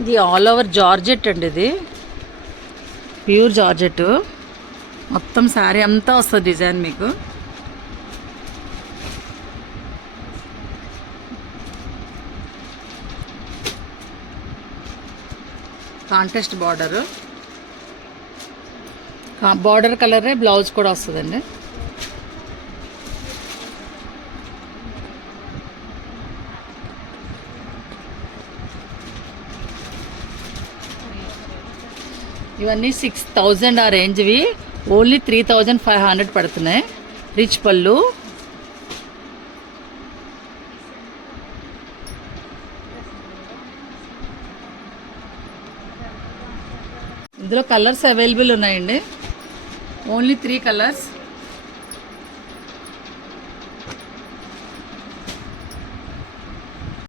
ఇది all over georgette అండి. ఇది ప్యూర్ జార్జెట్. మొత్తం శారీ అంతా వస్తుంది డిజైన్ మీకు. కాంట్రాస్ట్ బార్డరు, బార్డర్ కలరే బ్లౌజ్ కూడా వస్తుందండి. ఇవన్నీ 6000 ఆ రేంజ్వి. ఓన్లీ 3500 పడుతున్నాయి. రిచ్ పళ్ళు. ఇందులో కలర్స్ అవైలబుల్ ఉన్నాయండి. ఓన్లీ 3 కలర్స్.